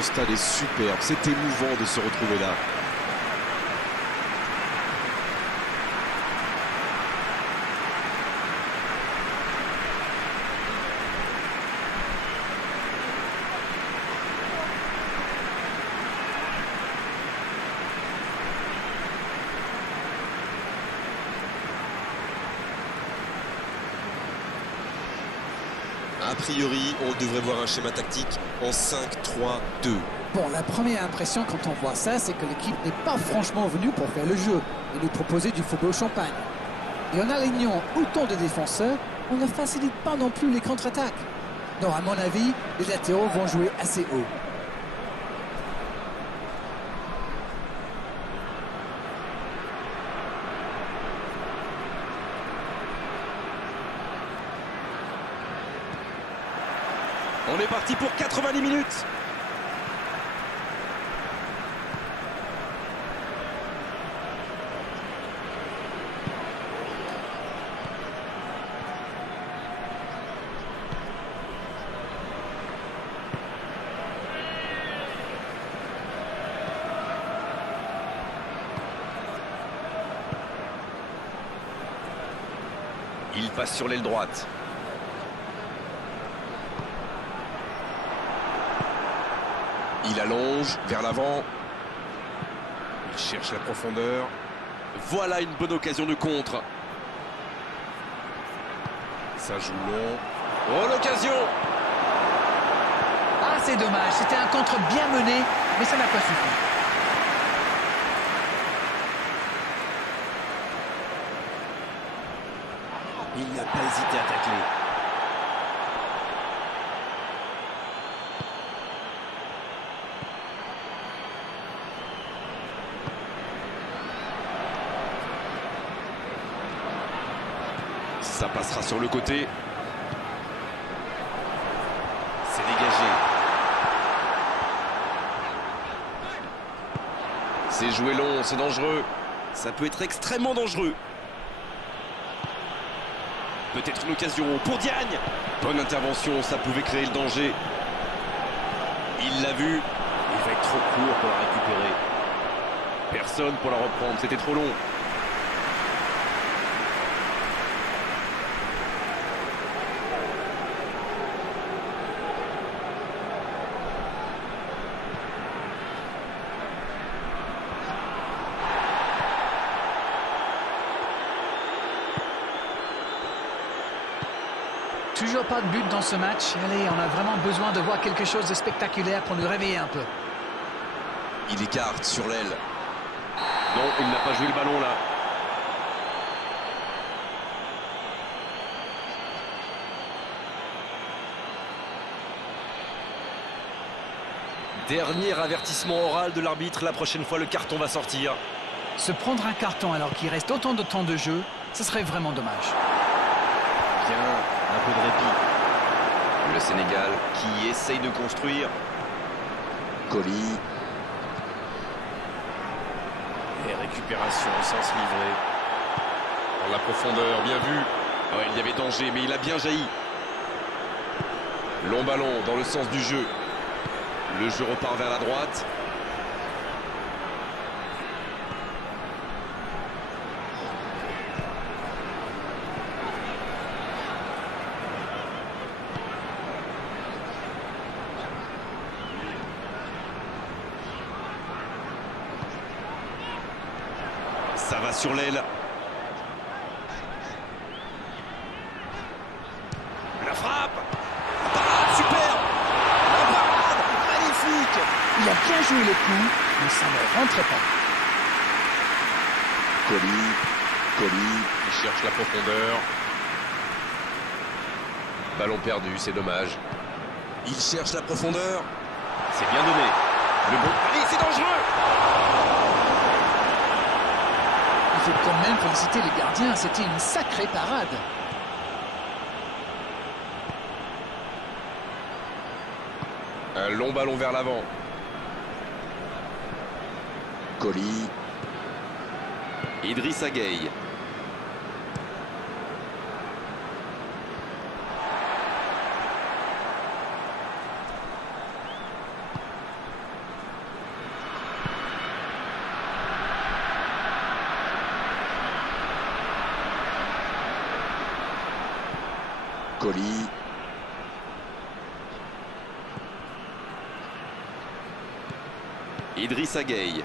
Ce stade est superbe, c'est émouvant de se retrouver là. A priori, on devrait voir un schéma tactique en 5-3-2. Bon, la première impression quand on voit ça, c'est que l'équipe n'est pas franchement venue pour faire le jeu et nous proposer du football champagne. Et en alignant autant de défenseurs, on ne facilite pas non plus les contre-attaques. Donc à mon avis, les latéraux vont jouer assez haut. On est parti pour 90 minutes. Il passe sur l'aile droite. Il allonge vers l'avant. Il cherche la profondeur. Voilà une bonne occasion de contre. Ça joue long. Oh, l'occasion! Ah, c'est dommage. C'était un contre bien mené, mais ça n'a pas suffi. Il n'a pas hésité à tacler. Ça passera sur le côté. C'est dégagé. C'est joué long, c'est dangereux. Ça peut être extrêmement dangereux. Peut-être une occasion pour Diagne. Bonne intervention, ça pouvait créer le danger. Il l'a vu. Il va être trop court pour la récupérer. Personne pour la reprendre, c'était trop long. Toujours pas de but dans ce match. Allez, on a vraiment besoin de voir quelque chose de spectaculaire pour nous réveiller un peu. Il écarte sur l'aile. Non, il n'a pas joué le ballon là. Dernier avertissement oral de l'arbitre. La prochaine fois, le carton va sortir. Se prendre un carton alors qu'il reste autant de temps de jeu, ce serait vraiment dommage. Bien, un peu de répit. Le Sénégal qui essaye de construire. Colis. Et récupération sans se livrer. Dans la profondeur, bien vu. Ouais, il y avait danger, mais il a bien jailli. Long ballon dans le sens du jeu. Le jeu repart vers la droite. Ça va sur l'aile. La frappe. La parade, super. La parade, magnifique. Il a bien joué le coup, mais ça ne rentrait pas. Colis, il cherche la profondeur. Ballon perdu, c'est dommage. Il cherche la profondeur. C'est bien donné. Le bon. Allez, c'est dangereux. Il faut quand même féliciter les gardiens, c'était une sacrée parade. Un long ballon vers l'avant. Colis. Idrissa Gueye. Colis. Idrissa Gueye.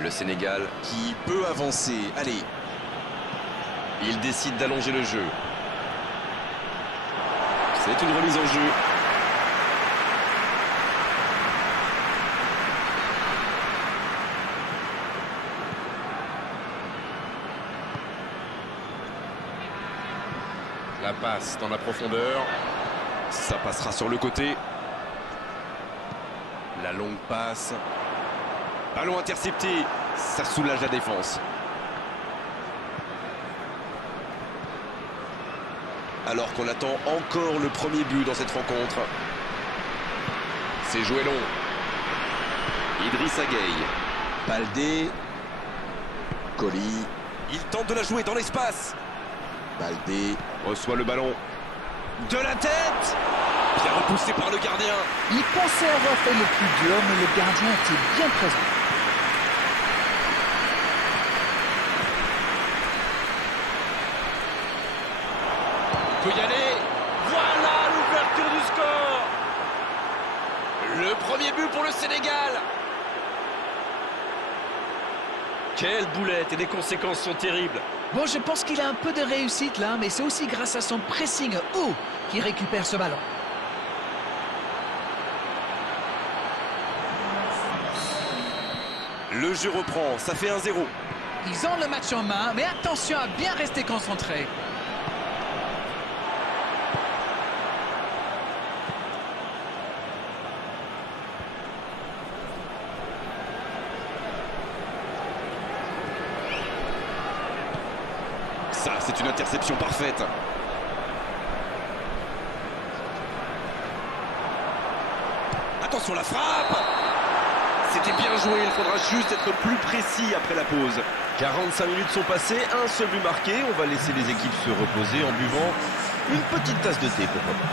Le Sénégal Qui peut avancer. Allez. il décide d'allonger le jeu. C'est une remise en jeu. La passe dans la profondeur. Ça passera sur le côté. La longue passe. Ballon intercepté. Ça soulage la défense. Alors qu'on attend encore le premier but dans cette rencontre. C'est joué long. Idrissa Gueye. Baldé. Colis. Il tente de la jouer dans l'espace. Baldé. Reçoit le ballon. De la tête. Bien repoussé par le gardien. Il pensait avoir fait le plus dur, mais le gardien était bien présent. Il peut y aller. Voilà l'ouverture du score. Le premier but pour le Sénégal. Quelle boulette, et les conséquences sont terribles. Bon, je pense qu'il a un peu de réussite là, mais c'est aussi grâce à son pressing haut qu'il récupère ce ballon. Le jeu reprend, ça fait 1-0. Ils ont le match en main, mais attention à bien rester concentré. Ça, c'est une interception parfaite. Attention, la frappe. C'était bien joué, il faudra juste être plus précis après la pause. 45 minutes sont passées, un seul but marqué. On va laisser les équipes se reposer en buvant une petite tasse de thé, pourquoi pas.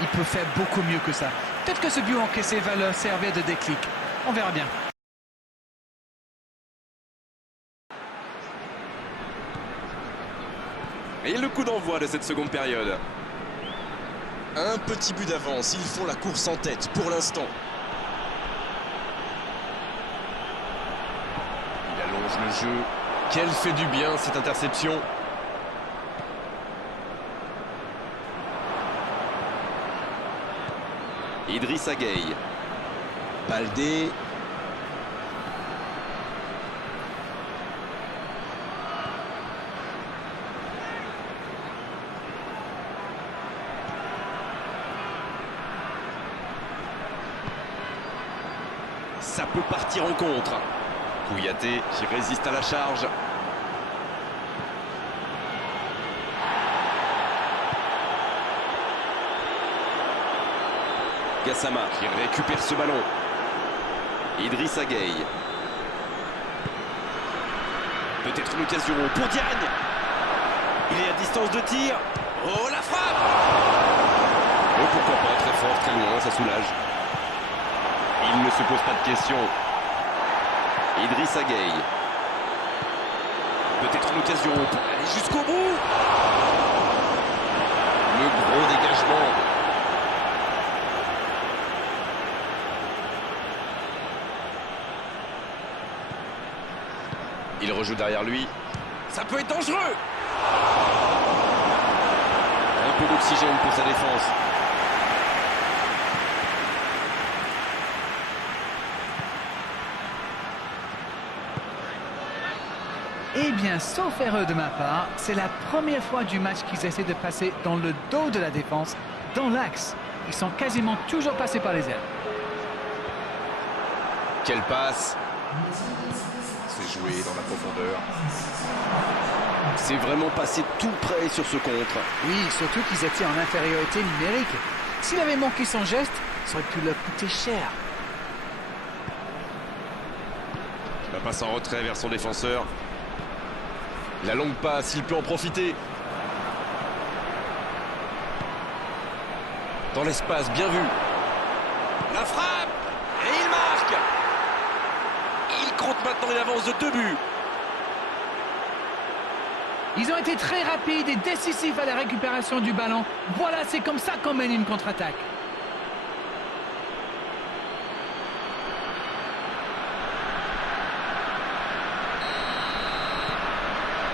Il peut faire beaucoup mieux que ça. Peut-être que ce but encaissé va leur servir de déclic. On verra bien. Et le coup d'envoi de cette seconde période. Un petit but d'avance. Ils font la course en tête pour l'instant. Il allonge le jeu. Quelle fait du bien cette interception. Idrissa Gueye. Baldé. Ça peut partir en contre. Kouyaté qui résiste à la charge. Gassama qui récupère ce ballon. Idrissa Gueye. Peut-être une occasion pour Diagne. Il est à distance de tir. Oh, la frappe. Oh, pourquoi pas, très fort, très loin, ça soulage. Il ne se pose pas de questions. Idrissa Gueye. Peut-être une occasion pour aller jusqu'au bout. Le gros dégagement. Il rejoue derrière lui. Ça peut être dangereux. Un peu d'oxygène pour sa défense. Eh bien, sauf erreur de ma part, c'est la première fois du match qu'ils essaient de passer dans le dos de la défense, dans l'axe. Ils sont quasiment toujours passés par les airs. Quelle passe. C'est joué dans la profondeur. C'est vraiment passé tout près sur ce contre. Oui, surtout qu'ils étaient en infériorité numérique. S'il avait manqué son geste, ça aurait pu leur coûter cher. La passe en retrait vers son défenseur. La longue passe, il peut en profiter. Dans l'espace, bien vu. La frappe. Et il marque. Il marque maintenant une avance de 2 buts. Ils ont été très rapides et décisifs à la récupération du ballon. Voilà, c'est comme ça qu'on mène une contre-attaque.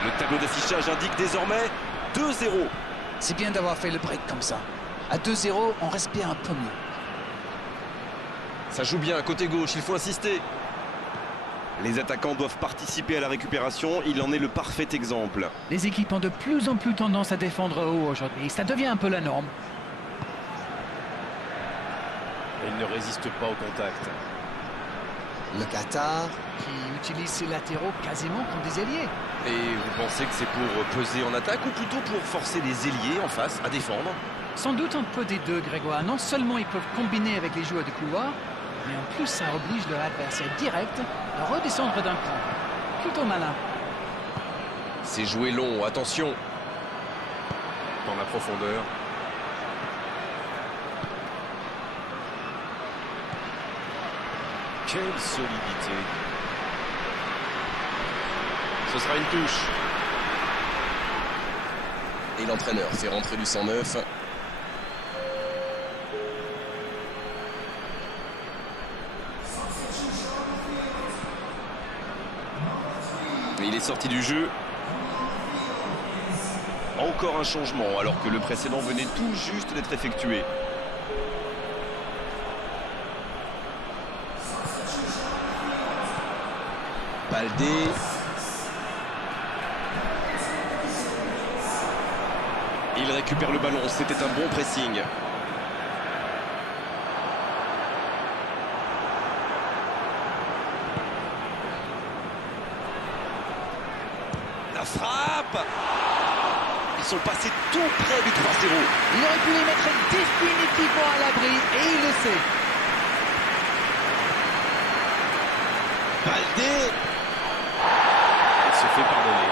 Le tableau d'affichage indique désormais 2-0. C'est bien d'avoir fait le break comme ça. À 2-0, on respire un peu mieux. Ça joue bien, côté gauche, il faut insister. Les attaquants doivent participer à la récupération. Il en est le parfait exemple. Les équipes ont de plus en plus tendance à défendre haut aujourd'hui. Ça devient un peu la norme. Il ne résiste pas au contact. Le Qatar, qui utilise ses latéraux quasiment comme des ailiers. Et vous pensez que c'est pour peser en attaque ou plutôt pour forcer les ailiers en face à défendre? Sans doute un peu des deux, Grégoire. Non seulement ils peuvent combiner avec les joueurs de couloir, mais en plus ça oblige leur adversaire direct à redescendre d'un cran. Plutôt malin. C'est joué long, attention. Dans la profondeur. Quelle solidité. Ce sera une touche. Et l'entraîneur fait rentrer du 109. Et il est sorti du jeu. Encore un changement alors que le précédent venait tout juste d'être effectué. Baldé. Il récupère le ballon, c'était un bon pressing. La frappe! Ils sont passés tout près du 3-0. Il aurait pu les mettre définitivement à l'abri et il le sait. Baldé! Il se fait pardonner.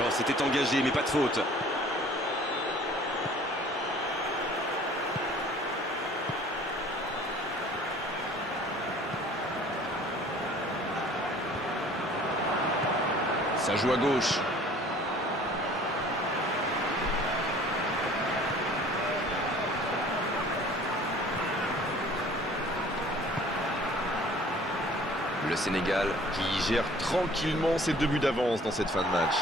Oh, c'était engagé, mais pas de faute. Ça joue à gauche. Le Sénégal qui gère tranquillement ses 2 buts d'avance dans cette fin de match.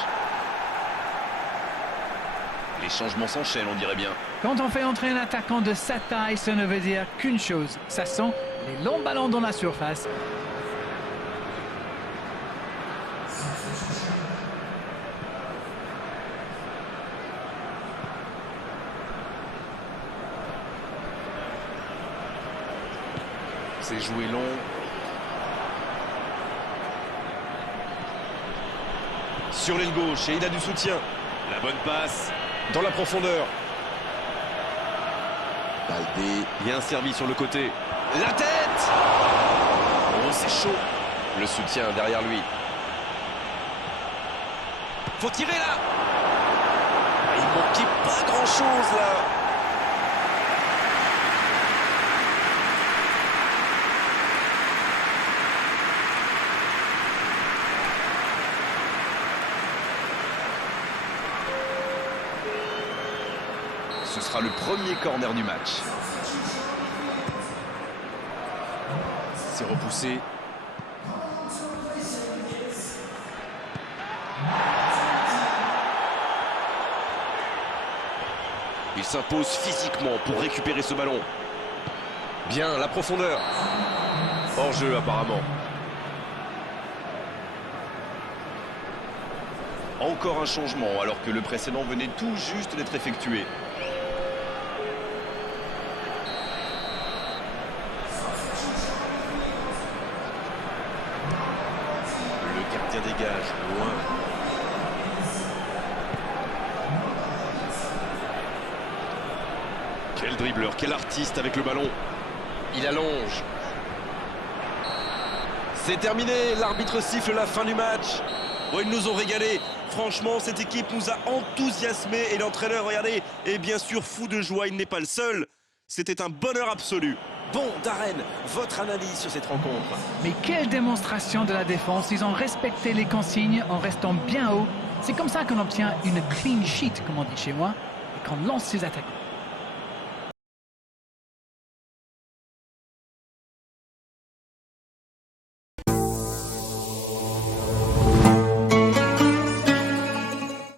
Les changements s'enchaînent, on dirait bien. Quand on fait entrer un attaquant de sa taille, ça ne veut dire qu'une chose. Ça sent les longs ballons dans la surface. C'est joué long. Sur l'aile gauche et il a du soutien. La bonne passe. Dans la profondeur. Baldé. Bien servi sur le côté. La tête! Oh, c'est chaud. Le soutien derrière lui. Faut tirer là. Il manquait pas grand-chose là. Ce sera le premier corner du match. C'est repoussé. Il s'impose physiquement pour récupérer ce ballon. Bien, la profondeur. Hors-jeu apparemment. Encore un changement alors que le précédent venait tout juste d'être effectué. Le gardien dégage loin. Quel dribbleur, quel artiste avec le ballon. Il allonge. C'est terminé, l'arbitre siffle la fin du match. Bon, ils nous ont régalé. Franchement, cette équipe nous a enthousiasmés et l'entraîneur, regardez, est bien sûr fou de joie, il n'est pas le seul. C'était un bonheur absolu. Bon, Darren, votre analyse sur cette rencontre? Mais quelle démonstration de la défense. Ils ont respecté les consignes en restant bien haut. C'est comme ça qu'on obtient une clean sheet, comme on dit chez moi, et qu'on lance ses attaquants.